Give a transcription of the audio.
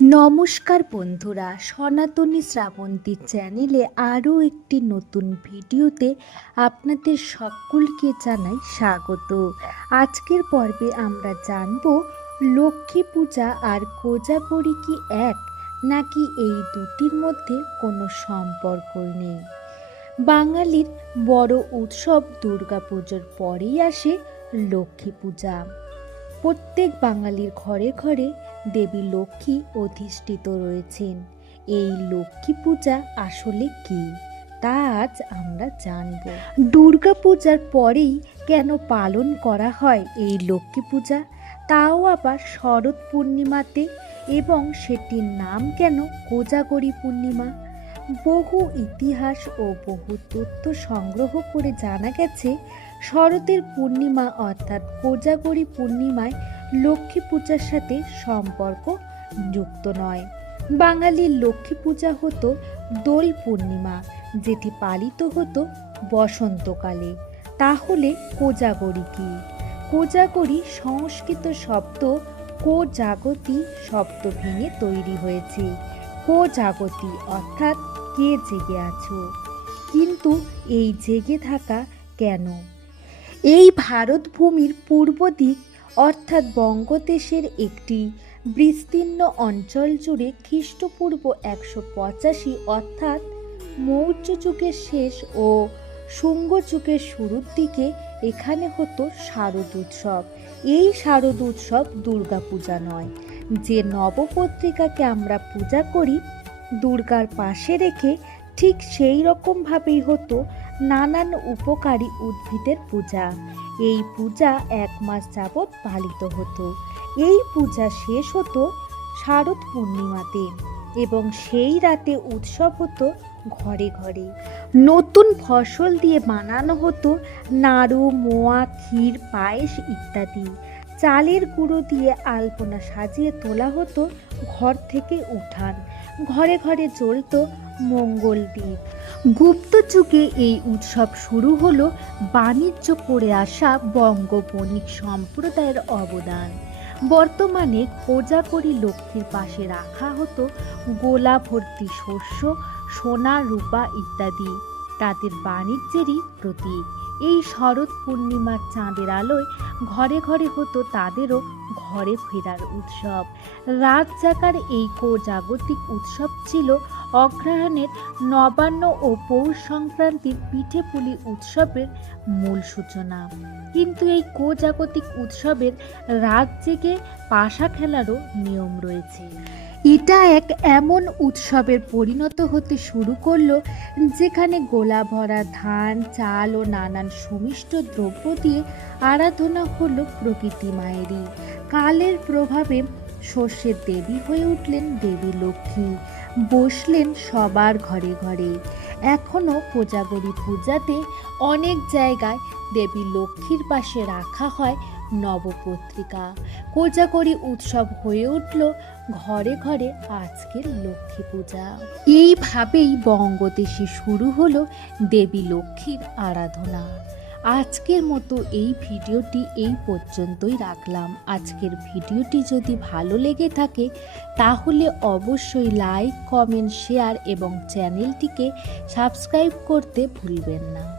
নমস্কার বন্ধুরা, সনাতনী শ্রাবন্তী চ্যানেলে আরও একটি নতুন ভিডিওতে আপনাদের সকলকে জানাই স্বাগত। আজকের পর্বে আমরা জানব, লক্ষ্মী পূজা আর কোজাগরি কি এক, নাকি এই দুটির মধ্যে কোনো সম্পর্ক নেই? বাঙালির বড় উৎসব দুর্গাপুজোর পরেই আসে লক্ষ্মী পূজা। প্রত্যেক বাঙালির ঘরে ঘরে দেবী লক্ষ্মী অধিষ্ঠিত রয়েছেন। এই লক্ষ্মী পূজা আসলে কি, তা আজ আমরা জানব। দুর্গা পূজার পরেই কেন পালন করা হয় এই লক্ষ্মী পূজা? তাও আবার শরৎ পূর্ণিমাতে এবং সেটির নাম কেন কোজাগরি পূর্ণিমা? বহু ইতিহাস ও বহু তথ্য সংগ্রহ করে জানা গেছে, শরতের পূর্ণিমা অর্থাৎ কোজাগরি পূর্ণিমায় লক্ষ্মী পূজার সাথে সম্পর্ক যুক্ত নয়। বাঙালির লক্ষ্মী পূজা হতো দোল পূর্ণিমা, যেটি পালিত হতো বসন্তকালে। তাহলে কোজাগরি কি? কোজাগরি সংস্কৃত শব্দ কোজাগতি শব্দ ভেঙে তৈরি হয়েছে। কোজাগতি অর্থাৎ কে জেগে আছো? কিন্তু এই জেগে থাকা কেন? এই ভারত ভূমির পূর্ব দিক, অর্থাৎ বঙ্গদেশের একটি বিস্তীর্ণ অঞ্চল জুড়ে খ্রিস্টপূর্ব একশো পঁচাশি, অর্থাৎ মৌর্য যুগের শেষ ও শুঙ্গ যুগের শুরুর দিকে এখানে হতো শারদ উৎসব। এই শারদ উৎসব দুর্গাপূজা নয়। যে নবপত্রিকাকে আমরা পূজা করি, দুর্গার পাশে রেখে ঠিক সেই রকমভাবেই হতো নানান উপকারী উদ্ভিদের পূজা। এই পূজা এক মাস যাবৎ পালিত হতো। এই পূজা শেষ হতো শারদ পূর্ণিমাতে এবং সেই রাতে উৎসব হতো ঘরে ঘরে। নতুন ফসল দিয়ে বানানো হতো নাড়ু, মোয়া, ক্ষীর, পায়েস ইত্যাদি। চালের গুঁড়ো দিয়ে আলপনা সাজিয়ে তোলা হতো ঘর থেকে উঠান। ঘরে ঘরে চলত মঙ্গল দ্বীপ গুপ্ত যুগে এই উৎসব শুরু হলো বাণিজ্য করে আসা বঙ্গ বণিক সম্প্রদায়ের অবদান। বর্তমানে কোজাগরি লক্ষ্মীর পাশে রাখা হতো গোলা ভর্তি শস্য, সোনা, রূপা ইত্যাদি। তাদের বাণিজ্যেরই প্রতীক। এই শরৎ পূর্ণিমার চাঁদের আলোয় ঘরে ঘরে হতো তাদেরও ঘরে ফেরার উৎসব। রাত জাগার এই কোজাগতিক উৎসব ছিল অগ্রহায়ণের নবান্ন ও পৌষ সংক্রান্তির পিঠে পুলি উৎসবের মূল সূচনা। কিন্তু এই কোজাগতিক উৎসবের রাত জেগে পাশা খেলারও নিয়ম রয়েছে। এটা এক এমন উৎসবের পরিণত হতে শুরু করল, যেখানে গোলা ভরা ধান, চাল ও নানান সুমিষ্ট দ্রব্য দিয়ে আরাধনা হলো প্রকৃতি মায়েরই। কালের প্রভাবে শস্যের দেবী হয়ে উঠলেন দেবী লক্ষ্মী। বসলেন সবার ঘরে ঘরে। এখনও কোজাগরি পূজাতে অনেক জায়গায় দেবী লক্ষ্মীর পাশে রাখা হয় নবপত্রিকা। কোজাকরি উৎসব হয়ে উঠল ঘরে ঘরে আজকের লক্ষ্মী পূজা। এইভাবেই বঙ্গদেশে শুরু হলো দেবী লক্ষ্মীর আরাধনা। আজকের মতো এই ভিডিওটি এই পর্যন্তই রাখলাম। আজকের ভিডিওটি যদি ভালো লেগে থাকে, তাহলে অবশ্যই লাইক, কমেন্ট, শেয়ার এবং চ্যানেলটিকে সাবস্ক্রাইব করতে ভুলবেন না।